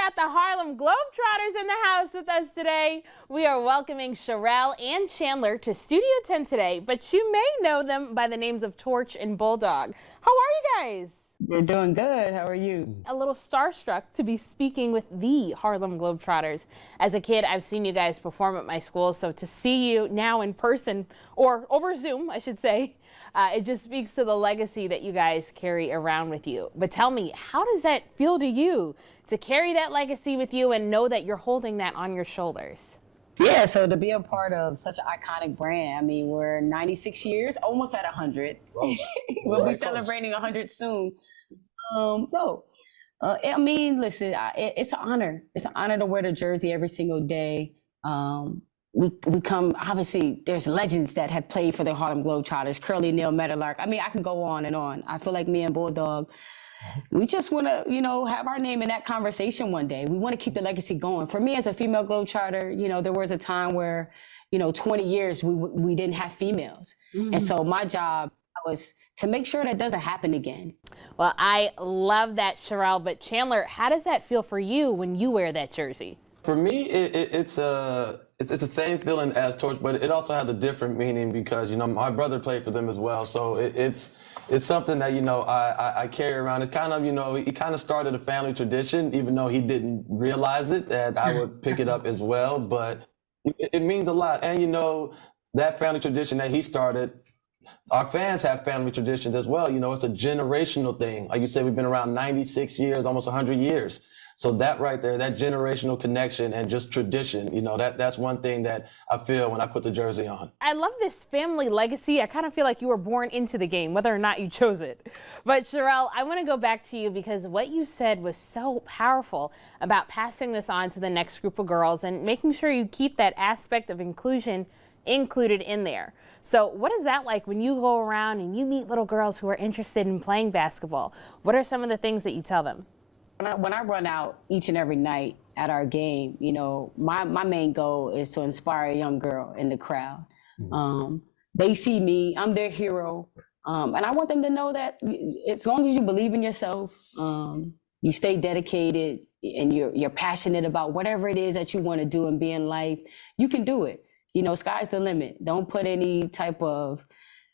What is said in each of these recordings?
got the Harlem Globetrotters in the house with us today. We are welcoming Sherelle and Chandler to Studio 10 today, but you may know them by the names of Torch and Bulldog. How are you guys? We're doing good. How are you? A little starstruck to be speaking with the Harlem Globetrotters. As a kid, I've seen you guys perform at my school, so to see you now in person, or over Zoom, I should say, it just speaks to the legacy that you guys carry around with you. But tell me, how does that feel to you to carry that legacy with you and know that you're holding that on your shoulders? Yeah, so to be a part of such an iconic brand, I mean, we're 96 years, almost at 100. We'll be celebrating 100 soon. I mean, listen, it's an honor. It's an honor to wear the jersey every single day. We come, obviously, there's legends that have played for the Harlem Globetrotters, Curly, Neil, Meadowlark. I mean, I can go on and on. I feel like me and Bulldog, we just want to, have our name in that conversation one day. We want to keep the legacy going. For me as a female Globetrotter, there was a time where, 20 years we didn't have females. And so my job was to make sure that doesn't happen again. Well, I love that, Sherelle, but Chandler, how does that feel for you when you wear that jersey? For me, it's the same feeling as Torch, but it also has a different meaning because, my brother played for them as well. So it's something that, I carry around. It's kind of, he kind of started a family tradition, even though he didn't realize it, that I would pick it up as well. But it means a lot. And, that family tradition that he started, our fans have family traditions as well. It's a generational thing. Like you said, we've been around 96 years, almost 100 years. So that right there, that generational connection and just tradition, that's one thing that I feel when I put the jersey on. I love this family legacy. I kind of feel like you were born into the game, whether or not you chose it. But Sherelle, I want to go back to you because what you said was so powerful about passing this on to the next group of girls and making sure you keep that aspect of inclusion included in there. So what is that like when you go around and you meet little girls who are interested in playing basketball? What are some of the things that you tell them? When I run out each and every night at our game, my main goal is to inspire a young girl in the crowd. They see me, I'm their hero. And I want them to know that as long as you believe in yourself, you stay dedicated and you're passionate about whatever it is that you want to do and be in life, you can do it. Sky's the limit. Don't put any type of,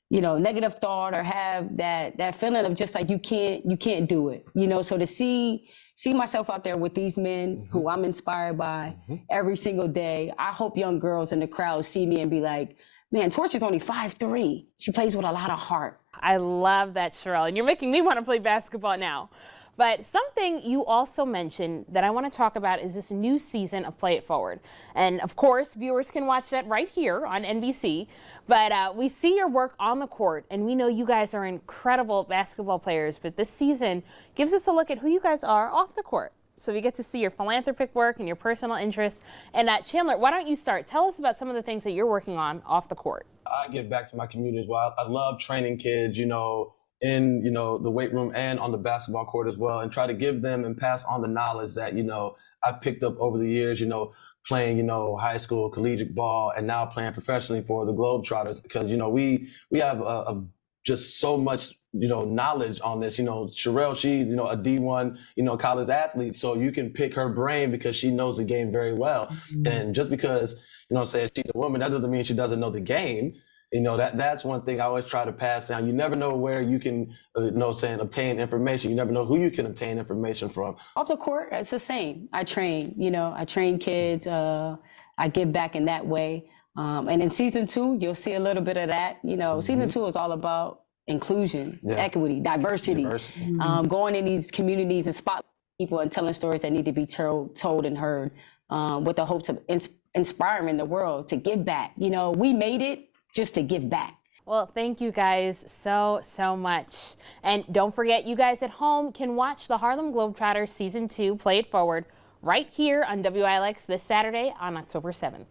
negative thought or have that feeling of just like you can't do it. So to see myself out there with these men who I'm inspired by every single day. I hope young girls in the crowd see me and be like, man, Torch is only 5'3". She plays with a lot of heart. I love that, Sherelle, and you're making me want to play basketball now. But something you also mentioned that I want to talk about is this new season of Play It Forward. And of course, viewers can watch that right here on NBC. But we see your work on the court, and we know you guys are incredible basketball players. But this season gives us a look at who you guys are off the court. So we get to see your philanthropic work and your personal interests. And Chandler, why don't you start? Tell us about some of the things that you're working on off the court. I give back to my community as well. I love training kids, in the weight room and on the basketball court as well, and try to give them and pass on the knowledge that I picked up over the years, playing high school collegiate ball and now playing professionally for the Globetrotters, because we have just so much knowledge on this. Sherelle, she's a D1 college athlete, so you can pick her brain because she knows the game very well. And just because saying she's a woman, that doesn't mean she doesn't know the game. That's one thing I always try to pass down. You never know where you can, obtain information. You never know who you can obtain information from. Off the court, it's the same. I train, I train kids. I give back in that way. And in season 2, you'll see a little bit of that. Season 2 is all about inclusion, equity, diversity. Going in these communities and spotlighting people and telling stories that need to be told and heard, with the hopes of inspiring the world to give back. We made it just to give back. Well, thank you guys so much. And don't forget, you guys at home can watch the Harlem Globetrotters Season 2 Play It Forward right here on WILX this Saturday on October 7th.